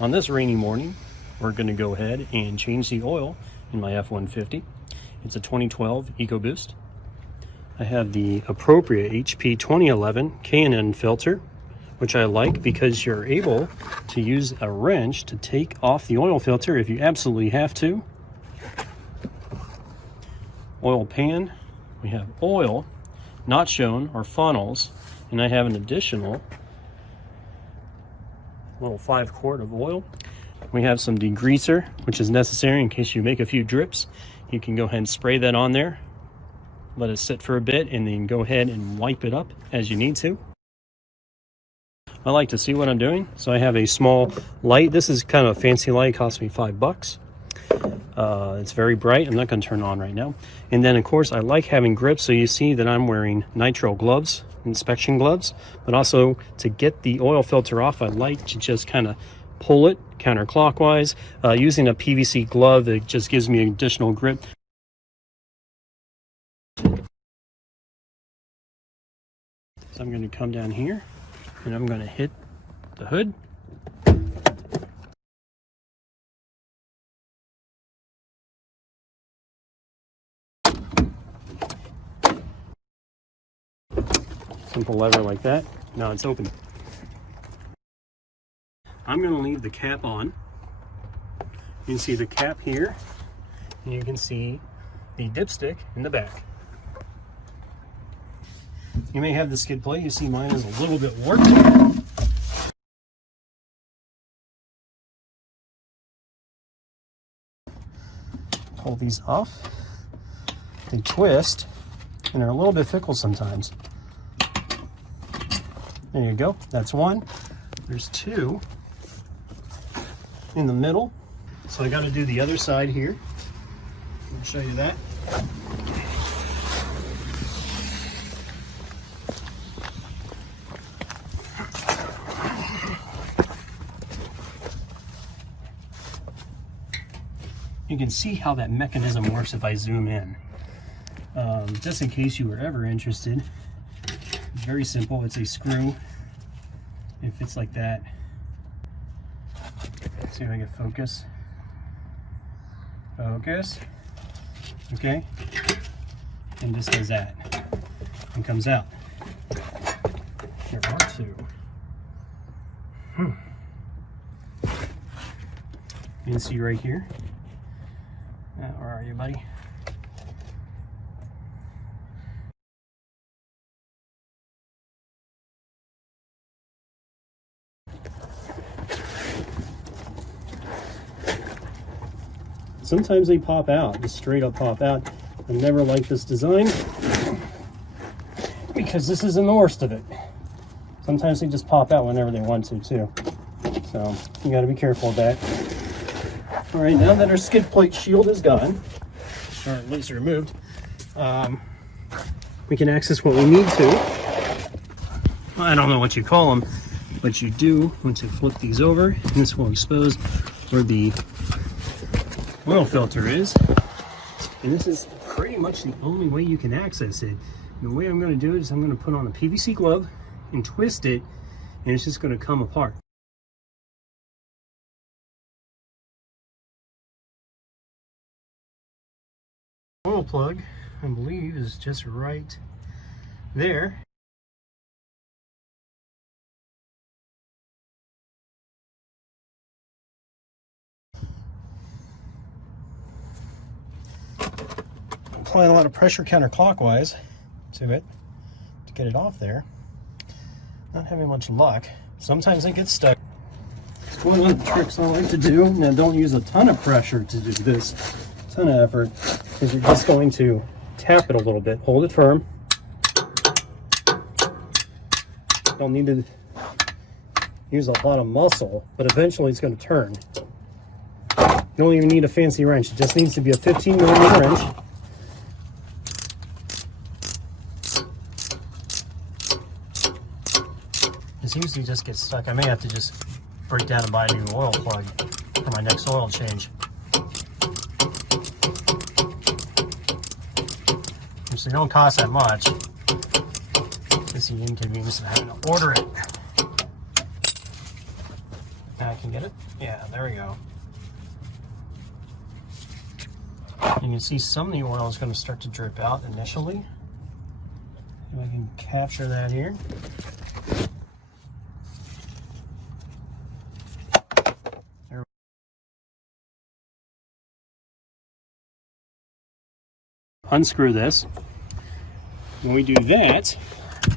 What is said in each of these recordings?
On this rainy morning, we're going to go ahead and change the oil in my F150. It's a 2012 Ecoboost. I have the appropriate HP 2011 K&N filter, which I like because you're able to use a wrench to take off the oil filter if you absolutely have to. Oil pan, we have oil, not shown, or funnels, and I have an additional little 5 quart of oil. We have some degreaser, which is necessary in case you make a few drips. You can go ahead and spray that on there, let it sit for a bit, and then go ahead and wipe it up as you need to. I like to see what I'm doing, so I have a small light. This is kind of a fancy light, it cost me $5. It's very bright. I'm not going to turn it on right now. And then of course I like having grips, so you see that I'm wearing nitrile gloves, inspection gloves, but also to get the oil filter off, I like to just kind of pull it counterclockwise. Using a PVC glove, it just gives me additional grip. So I'm going to come down here and I'm going to hit the hood. Simple lever like that. Now it's open. I'm going to leave the cap on. You can see the cap here, and you can see the dipstick in the back. You may have the skid plate. You see mine is a little bit warped. Pull these off. They twist, and they're a little bit fickle sometimes. There you go, that's one. There's two in the middle. So I got to do the other side here. I'll show you that. You can see how that mechanism works if I zoom in. Just in case you were ever interested, it's very simple. It's a screw. It fits like that. Let's see if I can focus. Focus. Okay. And just does that. And comes out. There are two. You can see right here. Where are you, buddy? Sometimes they pop out, just straight up pop out. I never liked this design because this isn't the worst of it. Sometimes they just pop out whenever they want to too. So you got to be careful of that. All right, now that our skid plate shield is gone, or at least removed, we can access what we need to. I don't know what you call them, but you do once you flip these over, and this will expose where the oil filter is, and this is pretty much the only way you can access it. The way I'm going to do it is I'm going to put on a PVC glove and twist it, and it's just going to come apart. Oil plug, I believe, is just right there. Apply a lot of pressure counterclockwise to it to get it off there. Not having much luck. Sometimes it gets stuck. It's one of the tricks I like to do. Now don't use a ton of pressure to do this, a ton of effort, because you're just going to tap it a little bit. Hold it firm. Don't need to use a lot of muscle, but eventually it's going to turn. You don't even need a fancy wrench. It just needs to be a 15mm wrench. This usually just gets stuck. I may have to just break down and buy a new oil plug for my next oil change. Which they don't cost that much. It's the inconvenience of having to order it. Back can get it. Yeah, there we go. You can see some of the oil is going to start to drip out initially. If I can capture that here. There. Unscrew this. When we do that,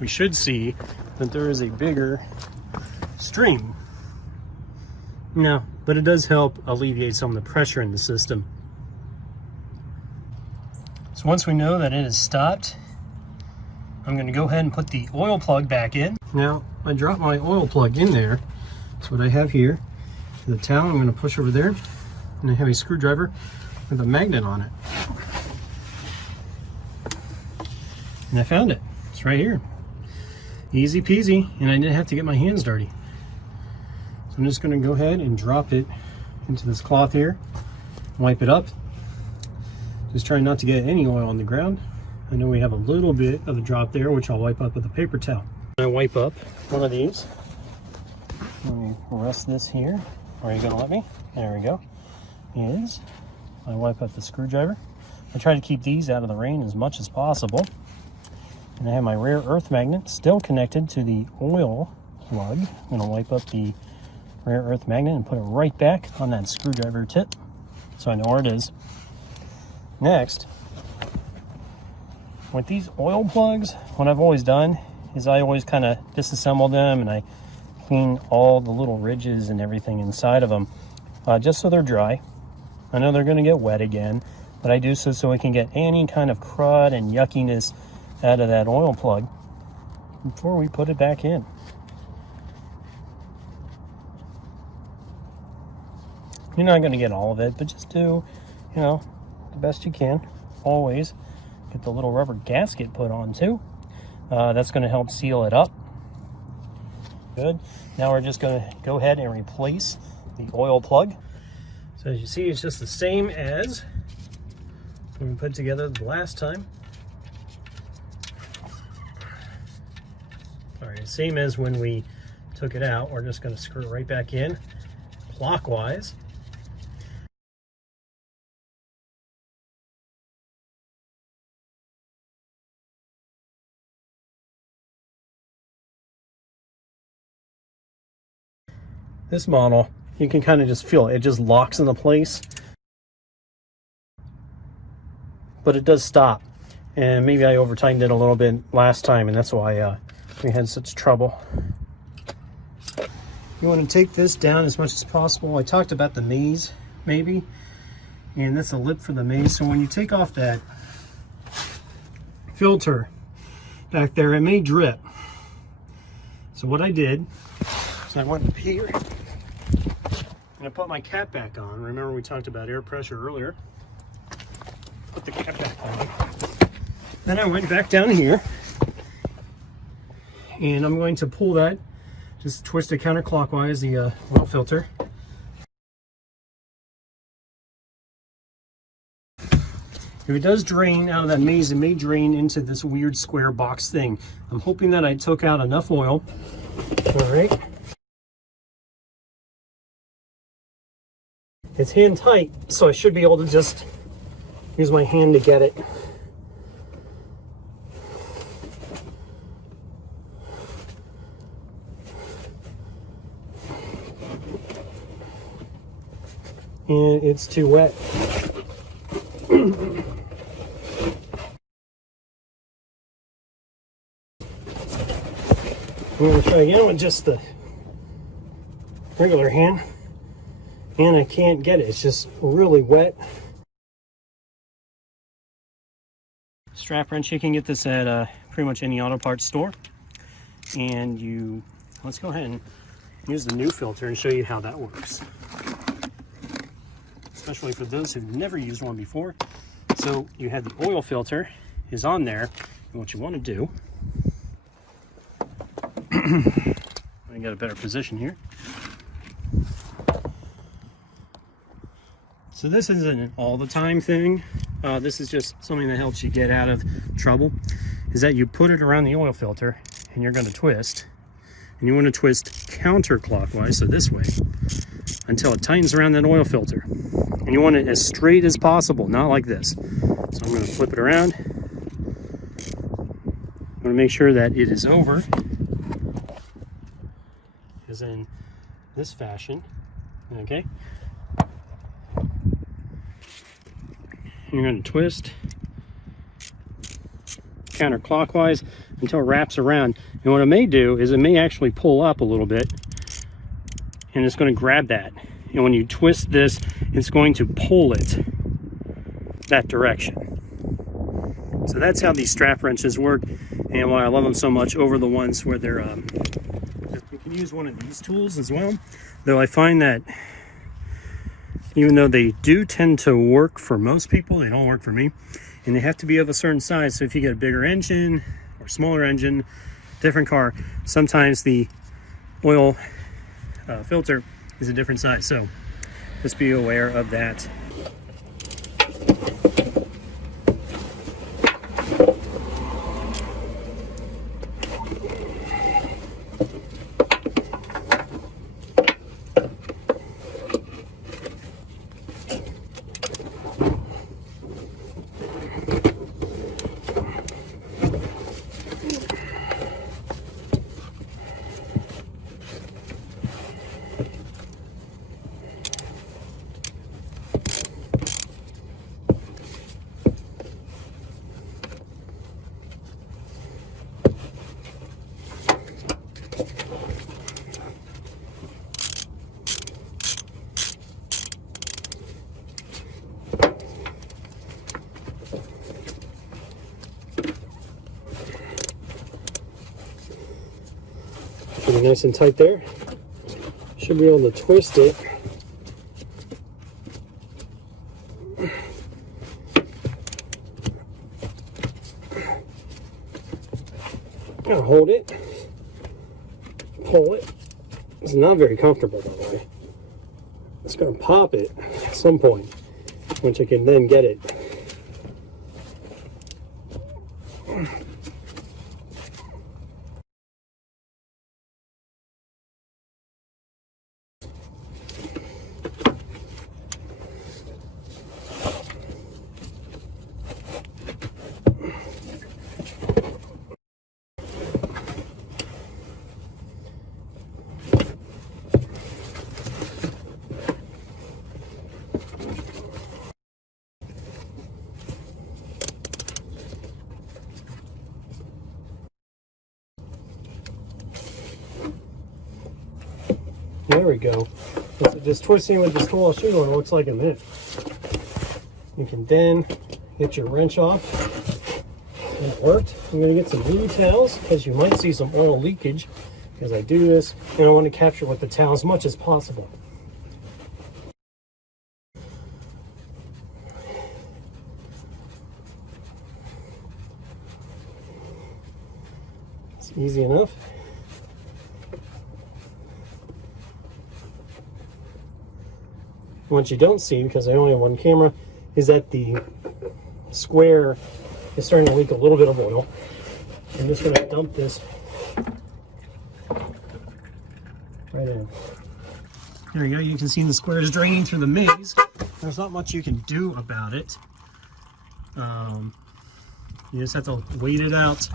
we should see that there is a bigger stream. No, but it does help alleviate some of the pressure in the system. So once we know that it is stopped, I'm going to go ahead and put the oil plug back in. Now, I dropped my oil plug in there. That's what I have here. The towel I'm going to push over there, and I have a screwdriver with a magnet on it. And I found it. It's right here. Easy peasy, and I didn't have to get my hands dirty. So I'm just going to go ahead and drop it into this cloth here, wipe it up. Just trying not to get any oil on the ground. I know we have a little bit of a drop there, which I'll wipe up with a paper towel. I wipe up one of these. Let me rest this here. Are you going to let me? There we go. Is I wipe up the screwdriver. I try to keep these out of the rain as much as possible. And I have my rare earth magnet still connected to the oil plug. I'm going to wipe up the rare earth magnet and put it right back on that screwdriver tip so I know where it is. Next, with these oil plugs, what I've always done is I always kind of disassemble them and I clean all the little ridges and everything inside of them just so they're dry. I know they're going to get wet again, but I do so we can get any kind of crud and yuckiness out of that oil plug before we put it back in. You're not going to get all of it, but just do, you know, the best you can. Always get the little rubber gasket put on too. That's going to help seal it up. Good. Now we're just going to go ahead and replace the oil plug. So as you see, it's just the same as when we put together the last time. Sorry, same as when we took it out. We're just going to screw it right back in clockwise. This model, you can kind of just feel it. It just locks into place. But it does stop. And maybe I over-tightened it a little bit last time, and that's why we had such trouble. You want to take this down as much as possible. I talked about the maze, maybe. And that's a lip for the maze. So when you take off that filter back there, it may drip. So what I did is I went up here and I put my cap back on. Remember we talked about air pressure earlier. Put the cap back on. Then I went back down here and I'm going to pull that, just twist it counterclockwise, the oil filter. If it does drain out of that maze, it may drain into this weird square box thing. I'm hoping that I took out enough oil. All right. It's hand tight, so I should be able to just use my hand to get it. And it's too wet. I'm going to try again with just the regular hand. And I can't get it. It's just really wet. Strap wrench, you can get this at pretty much any auto parts store. And let's go ahead and use the new filter and show you how that works. Especially for those who've never used one before. So you have the oil filter is on there, and what you want to do, I got a better position here. So this isn't an all the time thing. This is just something that helps you get out of trouble, is that you put it around the oil filter and you're going to twist, and you want to twist counterclockwise, so this way. until it tightens around that oil filter. And you want it as straight as possible, not like this. So I'm going to flip it around. I'm going to make sure that it is over, as in this fashion. Okay. You're going to twist counterclockwise until it wraps around. And what it may do is it may actually pull up a little bit, and it's going to grab that. And when you twist this, it's going to pull it that direction. So that's how these strap wrenches work, and why I love them so much over the ones where they're you can use one of these tools as well. Though I find that even though they do tend to work for most people, they don't work for me. And they have to be of a certain size. So if you get a bigger engine or smaller engine, different car, sometimes the oil filter is a different size. So just be aware of that. Pretty nice and tight there. Should be able to twist it. Gotta hold it, pull it. It's not very comfortable, by the way. It's gonna pop it at some point, which I can then get it. There we go. So just twisting with this tool, I'll show you what it looks like in a minute. You can then get your wrench off. And it worked. I'm going to get some new towels because you might see some oil leakage because I do this and I want to capture with the towel as much as possible. It's easy enough. What you don't see, because I only have one camera, is that the square is starting to leak a little bit of oil. I'm just going to dump this right in. There you go. You can see the square is draining through the maze. There's not much you can do about it. You just have to wait it out.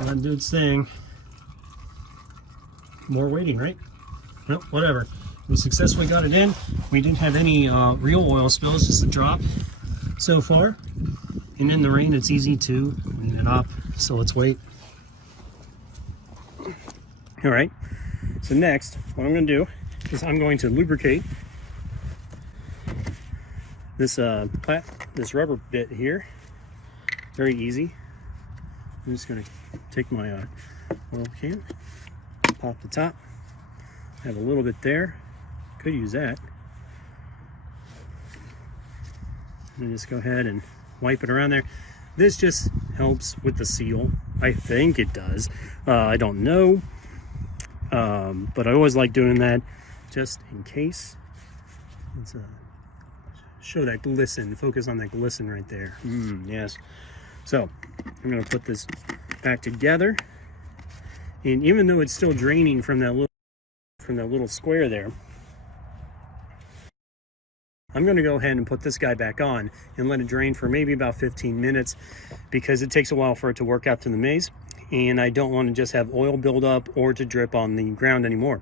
Let it do its thing. More waiting, right? Nope, whatever. We successfully got it in. We didn't have any real oil spills, just a drop so far. And in the rain, it's easy to clean it up. So let's wait. All right. So next, what I'm going to do is I'm going to lubricate this this rubber bit here. Very easy. I'm just going to take my oil can, pop the top. I have a little bit there. Could use that. And just go ahead and wipe it around there. This just helps with the seal. I think it does. I don't know. But I always like doing that just in case. Let's show that glisten. Focus on that glisten right there. Yes. So I'm going to put this back together. And even though it's still draining from that little square there, I'm going to go ahead and put this guy back on and let it drain for maybe about 15 minutes because it takes a while for it to work out to the maze, and I don't want to just have oil build up or to drip on the ground anymore.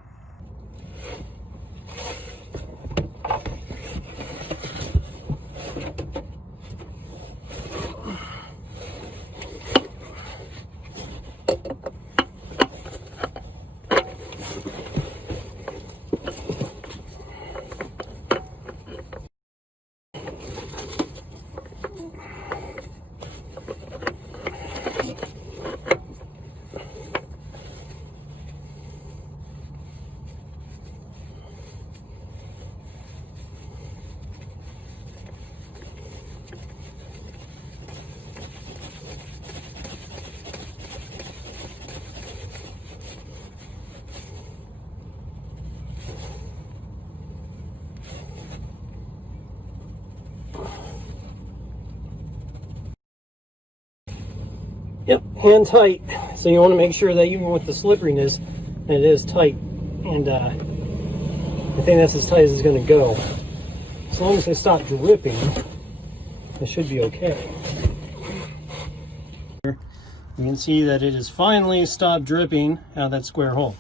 Yep, hand tight. So you want to make sure that even with the slipperiness, it is tight. And I think that's as tight as it's going to go. As long as they stop dripping, it should be okay. You can see that it has finally stopped dripping out of that square hole.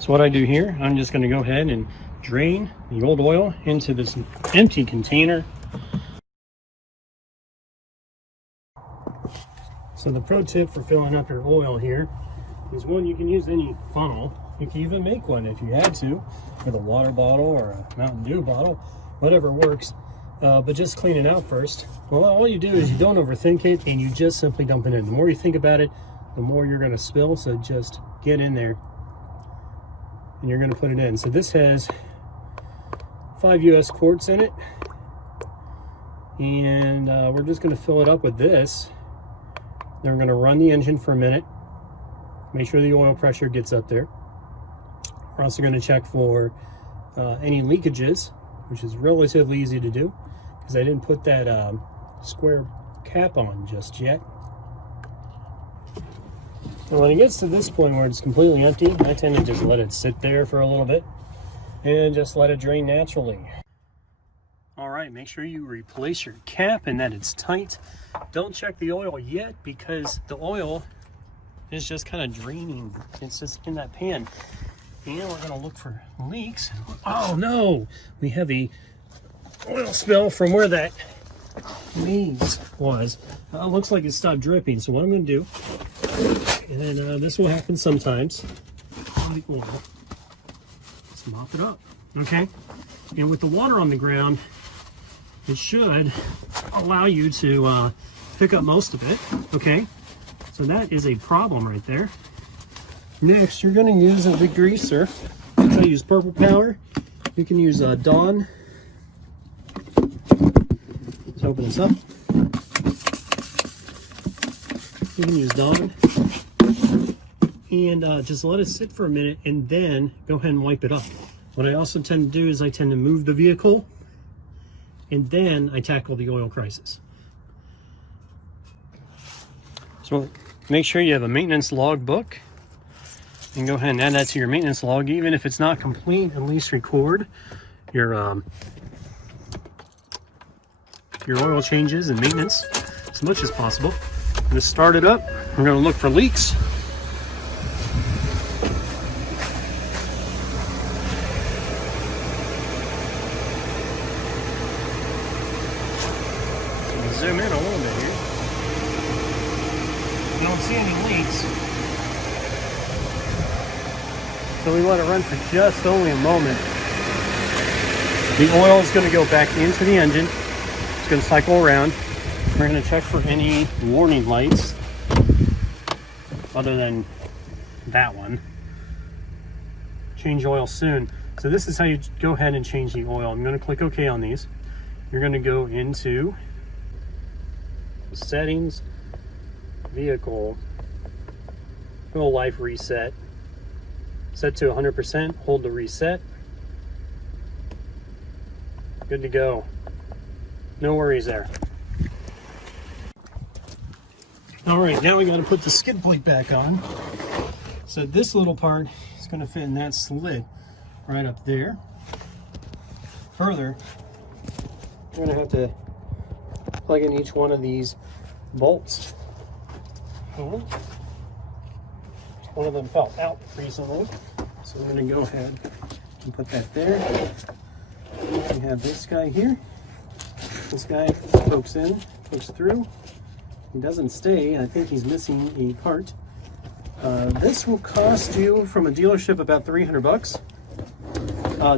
So what I do here, I'm just going to go ahead and drain the old oil into this empty container. So the pro tip for filling up your oil here is, one, you can use any funnel. You can even make one if you had to, with a water bottle or a Mountain Dew bottle, whatever works. But just clean it out first. Well, all you do is you don't overthink it and you just simply dump it in. The more you think about it, the more you're going to spill. So just get in there and you're going to put it in. So this has 5 US quarts in it, and we're just going to fill it up with this. Then we're going to run the engine for a minute, make sure the oil pressure gets up there. We're also going to check for any leakages, which is relatively easy to do because I didn't put that square cap on just yet. And when it gets to this point where it's completely empty, I tend to just let it sit there for a little bit and just let it drain naturally. All right, make sure you replace your cap and that it's tight. Don't check the oil yet because the oil is just kind of draining. It's just in that pan. And we're gonna look for leaks. Oh no, we have a oil spill from where that maze was. Looks like it stopped dripping. So what I'm gonna do, and then this will happen sometimes, let's mop it up, okay? And with the water on the ground, it should allow you to pick up most of it, okay? So that is a problem right there. Next, you're gonna use a degreaser. So I use Purple Power. You can use Dawn. Let's open this up. You can use Dawn. And just let it sit for a minute and then go ahead and wipe it up. What I also tend to do is I tend to move the vehicle and then I tackle the oil crisis. So make sure you have a maintenance log book and go ahead and add that to your maintenance log. Even if it's not complete, at least record your oil changes and maintenance as much as possible. I'm going to start it up. We're going to look for leaks. Zoom in a little bit here. I don't see any leaks. So we let it run for just only a moment. The oil is going to go back into the engine. It's going to cycle around. We're going to check for any warning lights other than that one. Change oil soon. So this is how you go ahead and change the oil. I'm going to click OK on these. You're going to go into settings, vehicle, fuel life reset, set to 100%, hold the reset. Good to go. No worries there. All right, now we got to put the skid plate back on. So this little part is going to fit in that slit right up there. Further, we're going to have to plug in each one of these bolts. One of them fell out recently, so we're going to go ahead and put that there. We have this guy here. This guy pokes in, pokes through. He doesn't stay. I think he's missing a part. This will cost you from a dealership about 300 bucks.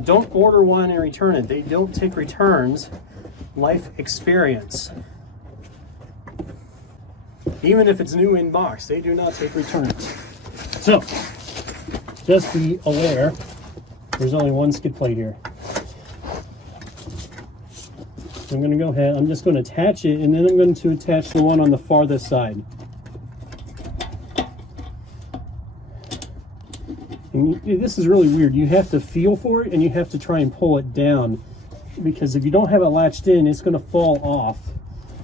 Don't order one and return it. They don't take returns. Life experience. Even if it's new in box, they do not take returns. So, just be aware, there's only one skid plate here. I'm going to go ahead, I'm just going to attach it, and then I'm going to attach the one on the farthest side. And this is really weird. You have to feel for it, and you have to try and pull it down, because if you don't have it latched in, it's going to fall off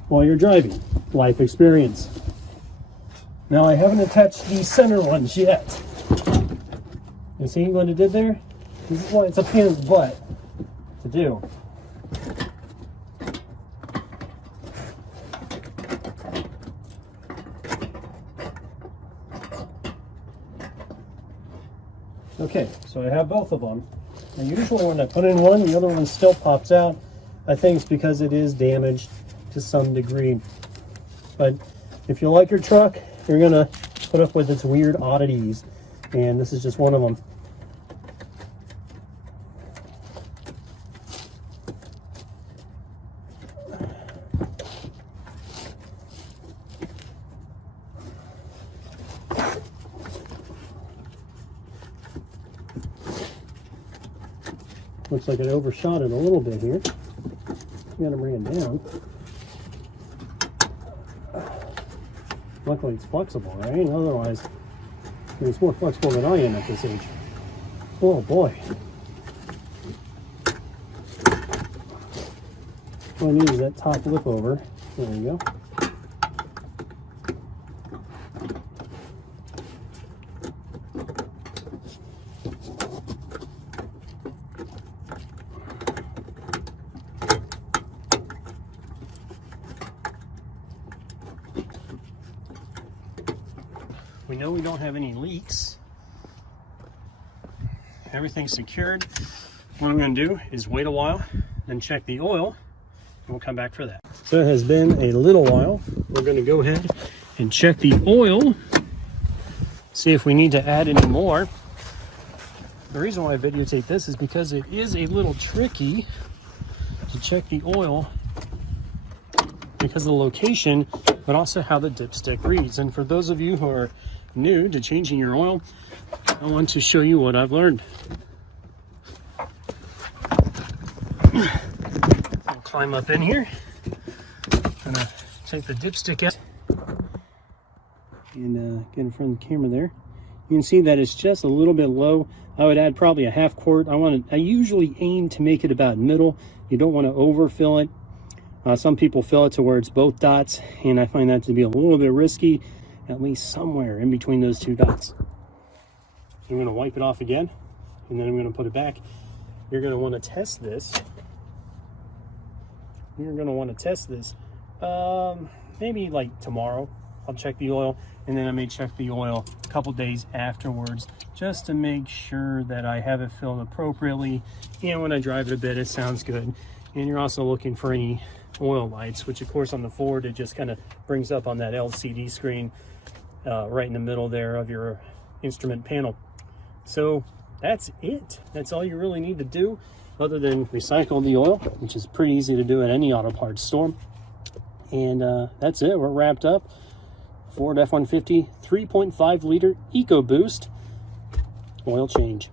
while you're driving. Life experience. Now I haven't attached these center ones yet. You see what it did there? This is why it's a pain in the butt to do. Okay, so I have both of them. And usually when I put in one, the other one still pops out. I think it's because it is damaged to some degree. But if you like your truck, you're gonna put up with its weird oddities. And this is just one of them. Looks like it overshot it a little bit here. You gotta bring it down. Luckily it's flexible, right? Otherwise, it's more flexible than I am at this age. Oh boy. All I need is that top lip over. There we go. We know we don't have any leaks. Everything's secured. What I'm going to do is wait a while, then check the oil, and we'll come back for that. So it has been a little while. We're going to go ahead and check the oil, see if we need to add any more. The reason why I videotape this is because it is a little tricky to check the oil because of the location, but also how the dipstick reads. And for those of you who are new to changing your oil, I want to show you what I've learned. I'll climb up in here. I'm gonna take the dipstick out and get in front of the camera there. You can see that it's just a little bit low. I would add probably a half quart. I usually aim to make it about middle. You don't want to overfill it. Some people fill it to where it's both dots, and I find that to be a little bit risky, at least somewhere in between those two dots. So I'm going to wipe it off again, and then I'm going to put it back. You're going to want to test this. Maybe like tomorrow. I'll check the oil, and then I may check the oil a couple days afterwards just to make sure that I have it filled appropriately, and when I drive it a bit, it sounds good. And you're also looking for any oil lights, which of course on the Ford it just kind of brings up on that LCD screen right in the middle there of your instrument panel. So that's it. That's all you really need to do, other than recycle the oil, which is pretty easy to do at any auto parts store. And that's it. We're wrapped up. Ford F-150 3.5 liter EcoBoost oil change.